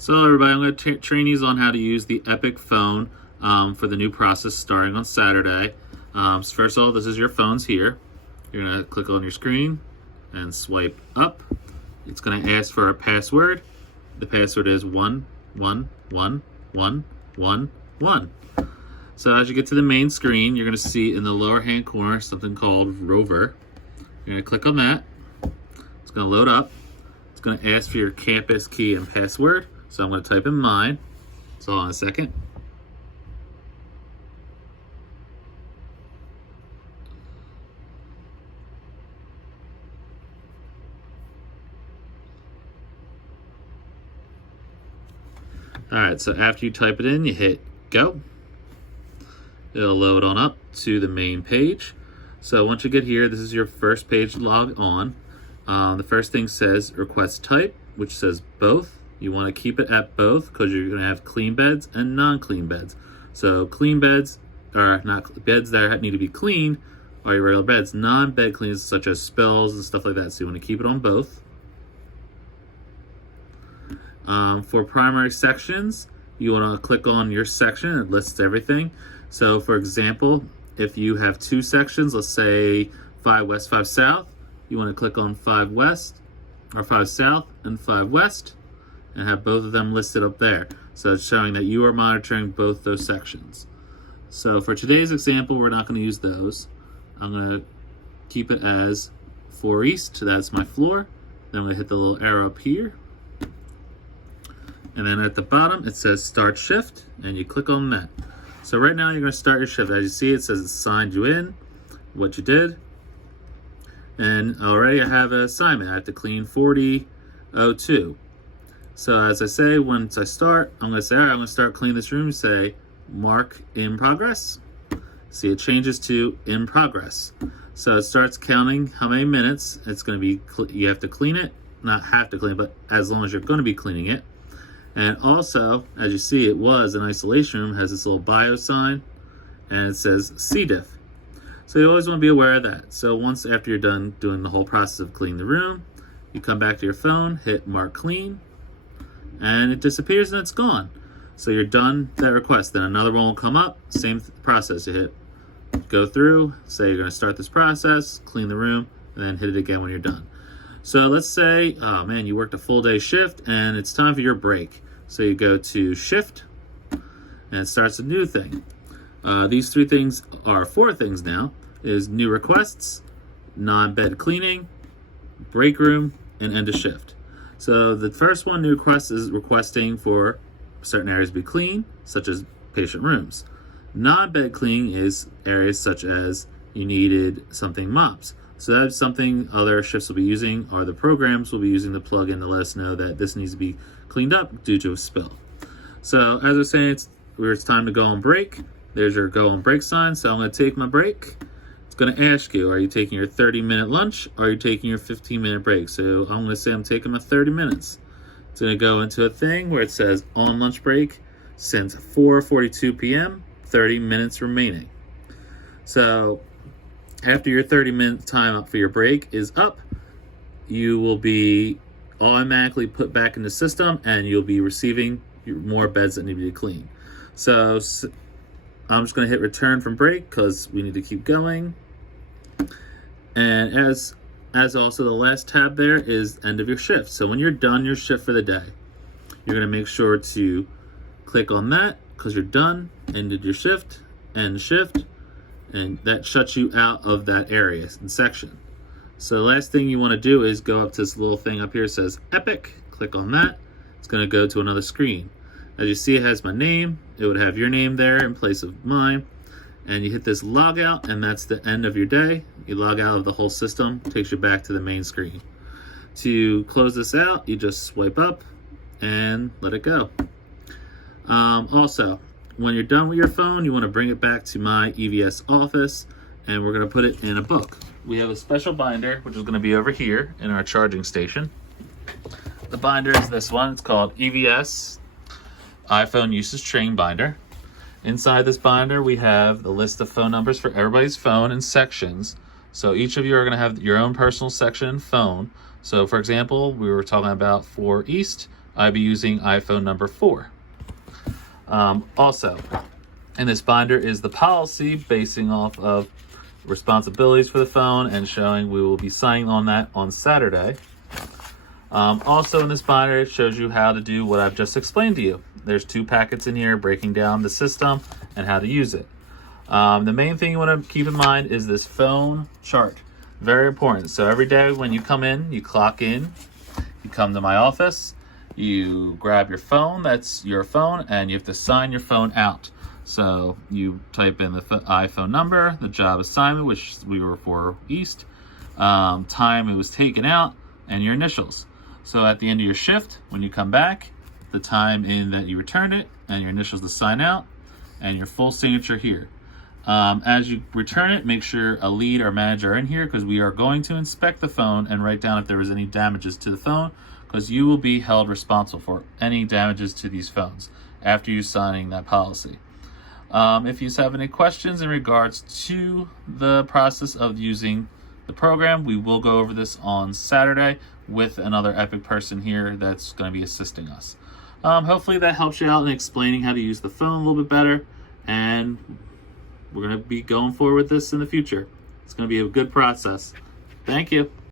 So everybody, I'm going to train you on how to use the Epic phone for the new process starting on Saturday. So first of all, this is your phones here. You're going to click on your screen and swipe up. It's going to ask for a password. The password is 111111. So as you get to the main screen, you're going to see in the lower hand corner something called Rover. You're going to click on that. It's going to load up. It's going to ask for your campus key and password. So I'm going to type in mine. So hold on a second. Alright, so after you type it in, you hit go. It'll load on up to the main page. So once you get here, this is your first page to log on. The first thing says request type, which says both. You want to keep it at both because you're going to have clean beds and non-clean beds. So clean beds are not beds that need to be cleaned are your regular beds. Non-bed cleans such as spills and stuff like that. So you want to keep it on both. For primary sections, you want to click on your section. It lists everything. So for example, if you have two sections, let's say 5 West, 5 South, you want to click on 5 West or 5 South and 5 West and have both of them listed up there. So it's showing that you are monitoring both those sections. So for today's example, we're not going to use those. I'm going to keep it as 4 East. That's my floor. Then I'm going to hit the little arrow up here. And then at the bottom, it says start shift, and you click on that. So right now, you're going to start your shift. As you see, it says it signed you in, what you did. And already I have an assignment. I have to clean 4002. So as I say, once I start, I'm going to say, all right, I'm going to start cleaning this room. Say, mark in progress. See, it changes to in progress. So it starts counting how many minutes it's going to be. You have to clean it. Not have to clean it, but as long as you're going to be cleaning it. And also, as you see, it was an isolation room, has this little bio sign, and it says CDIF. So you always want to be aware of that. So once after you're done doing the whole process of cleaning the room, you come back to your phone, hit mark clean, and it disappears and it's gone. So you're done that request. Then another one will come up, same process. You hit go through, say you're going to start this process, clean the room, and then hit it again when you're done. So let's say, oh man, you worked a full day shift and it's time for your break. So you go to shift and it starts a new thing. These 3 things are 4 things now, is new requests, non-bed cleaning, break room, and end of shift. So the first one, new request, is requesting for certain areas to be clean, such as patient rooms. Non-bed cleaning is areas such as you needed something mops. So that's something other shifts will be using, or the programs will be using the plugin to let us know that this needs to be cleaned up due to a spill. So as I was saying, it's time to go on break. There's your go on break sign. So I'm going to take my break. It's going to ask you, are you taking your 30-minute lunch or are you taking your 15-minute break? So I'm going to say I'm taking my 30 minutes. It's going to go into a thing where it says on lunch break since 4:42 p.m., 30 minutes remaining. So after your 30-minute time up for your break is up, you will be automatically put back in the system and you'll be receiving more beds that need to be cleaned. So I'm just going to hit return from break because we need to keep going. And as also the last tab there is end of your shift. So when you're done your shift for the day, you're going to make sure to click on that because you're done, ended your shift, end shift. And that shuts you out of that area and section. So the last thing you want to do is go up to this little thing up here that says Epic. Click on that. It's going to go to another screen. As you see, it has my name. It would have your name there in place of mine. And you hit this log out, and that's the end of your day. You log out of the whole system. Takes you back to the main screen. To close this out, you just swipe up and let it go. Also, when you're done with your phone, you want to bring it back to my EVS office, and we're going to put it in a book. We have a special binder, which is going to be over here in our charging station. The binder is this one. It's called EVS iPhone Usage Train Binder. Inside this binder, we have the list of phone numbers for everybody's phone in sections. So each of you are going to have your own personal section and phone. So for example, we were talking about 4 East. I'll be using iPhone number 4. Also, in this binder is the policy basing off of responsibilities for the phone and showing we will be signing on that on Saturday. Also in this binder, it shows you how to do what I've just explained to you. There's 2 packets in here breaking down the system and how to use it. The main thing you want to keep in mind is this phone chart. Very important. So every day when you come in, you clock in, you come to my office, you grab your phone, that's your phone, and you have to sign your phone out. So you type in the iPhone number, the job assignment, which we were for East, time it was taken out, and your initials. So at the end of your shift, when you come back, the time in that you returned it, and your initials to sign out, and your full signature here. As you return it, make sure a lead or manager are in here because we are going to inspect the phone and write down if there was any damages to the phone, because you will be held responsible for any damages to these phones after you signing that policy. If you have any questions in regards to the process of using the program, we will go over this on Saturday with another Epic person here that's going to be assisting us. Hopefully that helps you out in explaining how to use the phone a little bit better, and we're going to be going forward with this in the future. It's going to be a good process. Thank you.